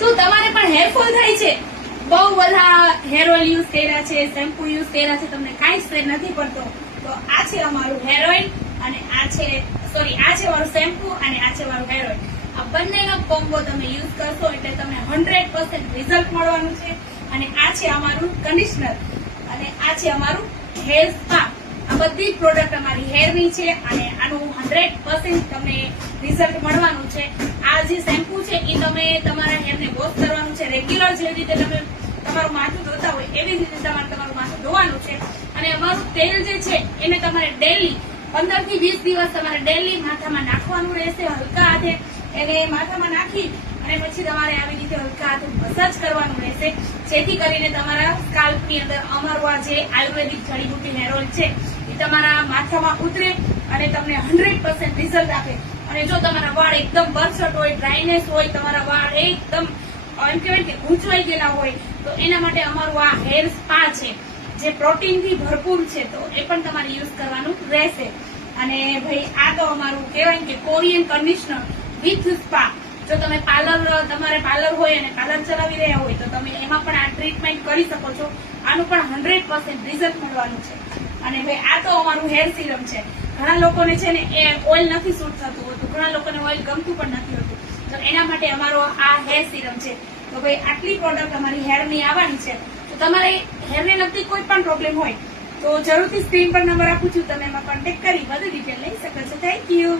શું તમારે પણ હેરફોલ થાય છે? બહુ બધા હેર ઓઇલ યુઝ કર્યા છે, શેમ્પુ યુઝ કર્યા છે, તમને કાંઈ જ ફેર નથી પડતો, તો આ છે અમારું હેર ઓઇલ અને આ છે મારું શેમ્પુ અને આ છે મારું હેર ઓઇલ. આ બંનેનો કોમ્બો તમે યુઝ કરશો એટલે તમને 100% રિઝલ્ટ મળવાનું છે. અને આ છે અમારું કન્ડિશનર અને આ છે અમારું હેર સ્પા. આ બધી જ પ્રોડક્ટ અમારી હેરની છે અને આનું 100% તમને રિઝલ્ટ મળવાનું છે. આ જે શેમ્પુ છે એ તમે તમારા હેરને વોશ કરવાનું છે રેગ્યુલર, જે રીતે તમે તમારું માથું ધોતા હોય એવી જ રીતે તમારે તમારું માથું ધોવાનું છે. અને અમારું તેલ જે છે એને તમારે ડેલી 15 થી 20 દિવસ તમારે ડેલી માથામાં નાખવાનું રહેશે. હલકા હાથે એને માથામાં નાખી અને પછી તમારે આવી રીતે હલકા હાથે મસાજ કરવાનું રહેશે, જેથી કરીને તમારા સ્કાલ્પની અંદર અમારું આ જે આયુર્વેદિક જડીબુટી હેર ઓઇલ છે એ તમારા માથામાં ઉતરે અને તમને 100% રિઝલ્ટ આપે. અને જો તમારા વાળ એકદમ બરછટ હોય, ડ્રાયનેસ હોય, તમારા વાળ એકદમ એમ કહેવાય કે ગૂંચવાઈ ગયેલા હોય, તો એના માટે અમારું આ હેર સ્પા છે જે પ્રોટીનથી ભરપૂર છે, તો એ પણ તમારે યુઝ કરવાનું રહેશે. અને ભાઈ આ તો અમારું કહેવાય કે કોરિયન કન્ડિશનર વિથ સ્પા. જો તમે તમારે પાર્લર હોય અને પાર્લર ચલાવી રહ્યા હોય તો તમે એમાં પણ આ ટ્રીટમેન્ટ કરી શકો છો. આનું પણ 100% રિઝલ્ટ મળવાનું છે. અને ભાઈ આ તો અમારું હેર સિરમ છે. ઘણા લોકોને છે ને એ ઓઇલ નથી સૂટ થતું હોતું, ઘણા લોકોને ઓઇલ ગમતું પણ નથી હોતું, તો એના માટે અમારો આ હેર સિરમ છે. તો ભાઈ આટલી પ્રોડક્ટ અમારી હેરની આવવાની છે. તો તમારે હેરને લગતી કોઈ પણ પ્રોબ્લેમ હોય તો જરૂરથી સ્ક્રીન પર નંબર આપું છું, તમે એમાં કોન્ટેક્ટ કરી વધુ ડિટેલ લઈ શકો છો. Thank you.